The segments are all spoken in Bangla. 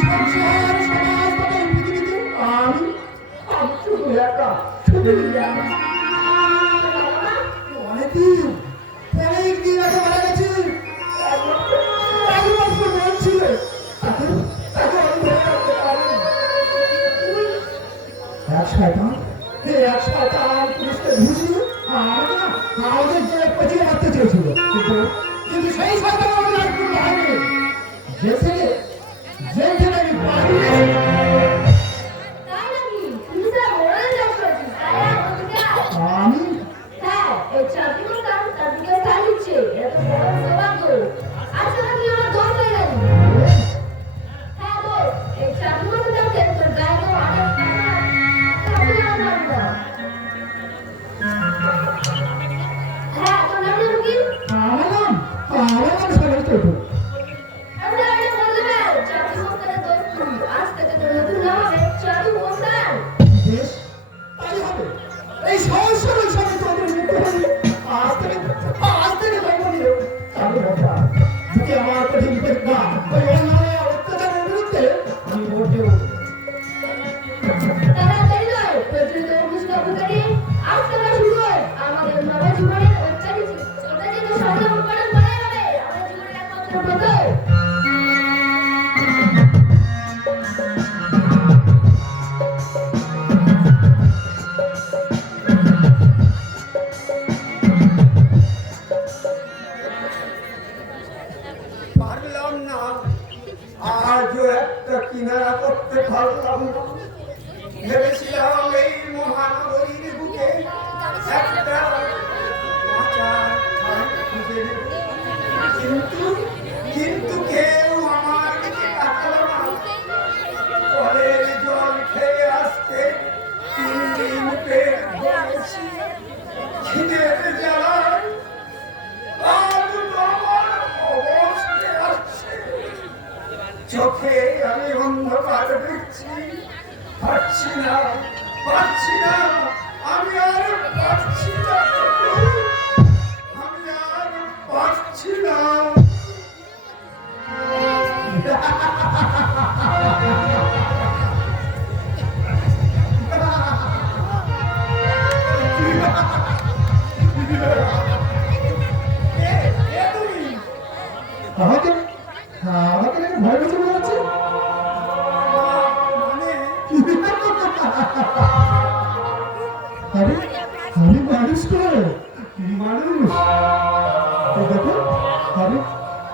সংসার সমাজ পৃথিবীতে আমি একা শুধু একা It's also আজও একটা কিনারা করতে পারলাম ভেবেছিলাম এই মহানগরীর বুকে একটা খুঁজে নেব। কিন্তু চোখে আমি অন্ধকার দেখছি। পারছি না পারছি না, আমি আর পারছি না আমি আর পারছি না। আমাকে হ্যাঁ, আমাকে ভয় হচ্ছে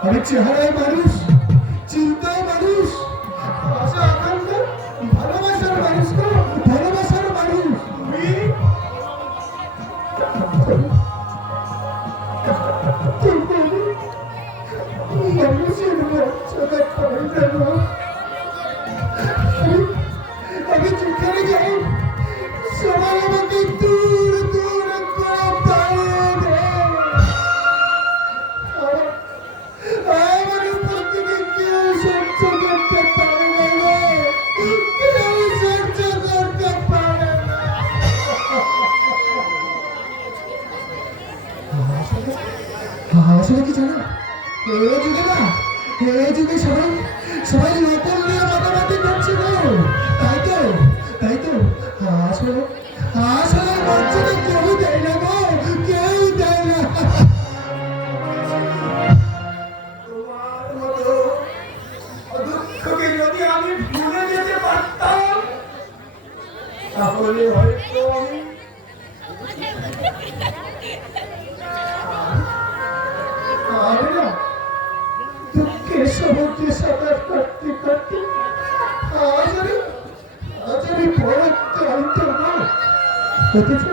আমি চেহারায় মানুষ বলে হয়তো আমি আমি না দুঃখে সমুদ্রে সাঁতার কাটতে কাটতে আজ আমি আজ আমি পরত্ব অন্তর্গ হতে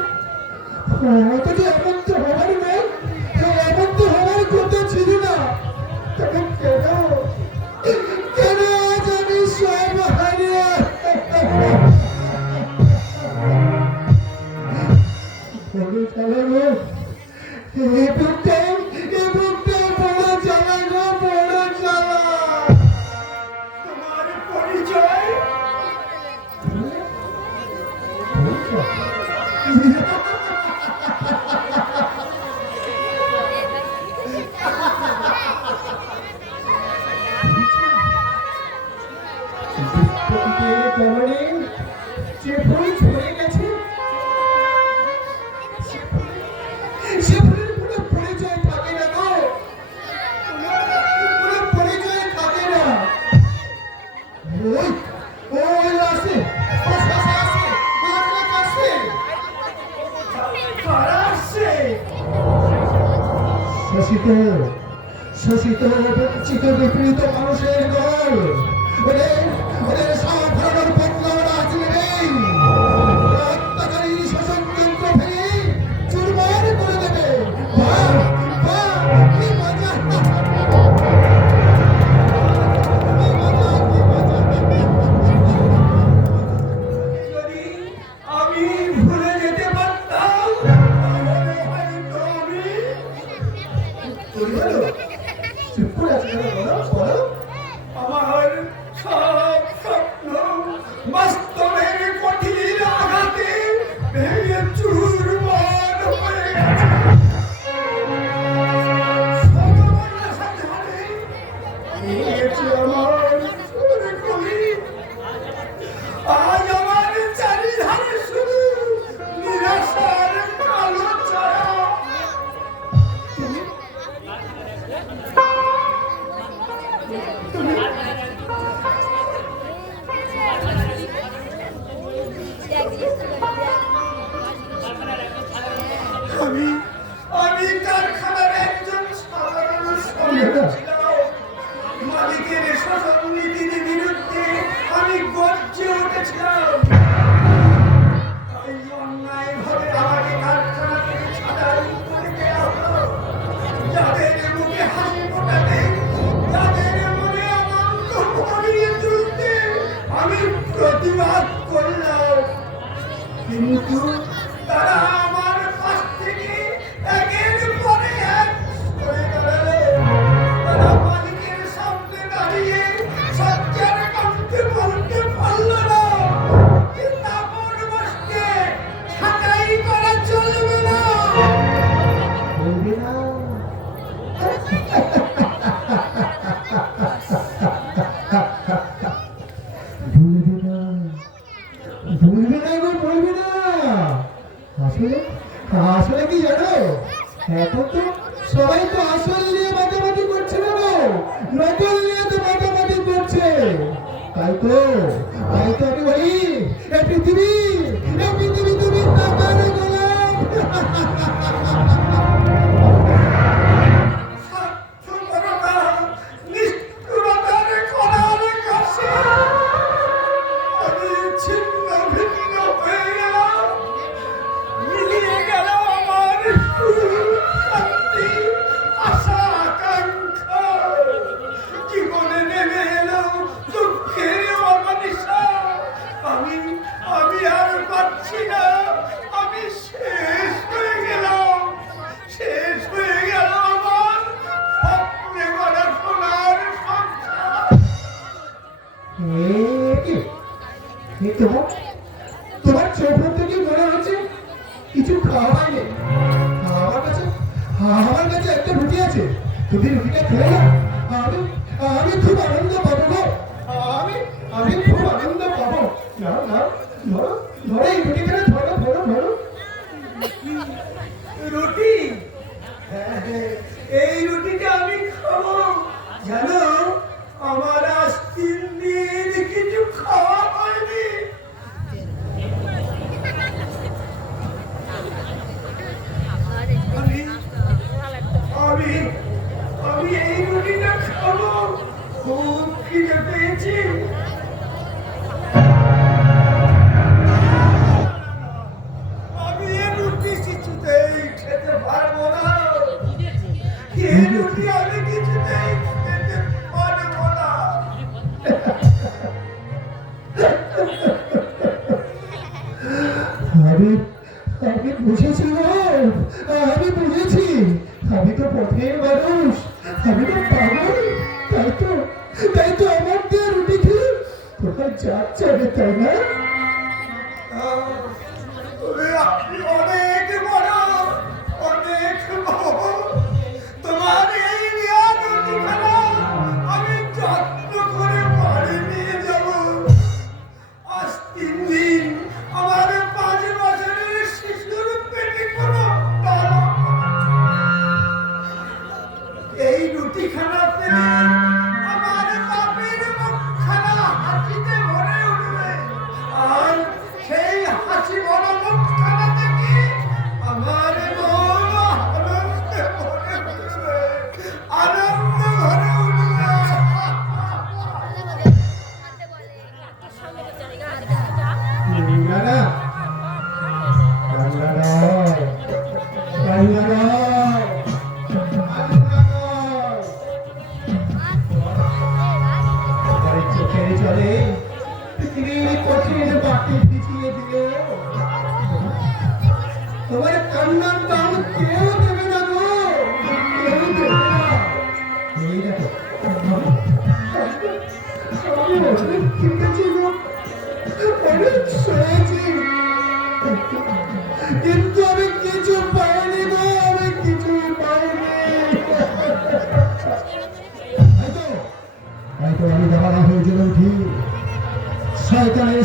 তোমার চোখ থেকে মনে হচ্ছে? কিছু খাওয়া নেই আমার কাছে আমার কাছে একটা রুটি আছে। তুমি রুটিটা খেলে না আমি আমি খুব আনন্দ পাবো গো। আমি আমি খুব আনন্দ পাবো। না না ধরো ধরো এই রুটিখানে ধরো ধরো ধরো। রুটি? হ্যাঁ, হ্যাঁ, এই রুটিটা আমি খাব। জানো, আমার আজ তিন দিন কিছু খাওয়া গ্রামের মানুষ আমি তো পাগল। তাই তো তাই তো আমার দেয়া রুটি খেয়ে তোমার? যাচ্ছে তাই না অনেক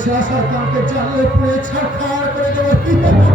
এসে শয়তানকে জানলে পুড়ে ছাড়খাড় করে দেবো।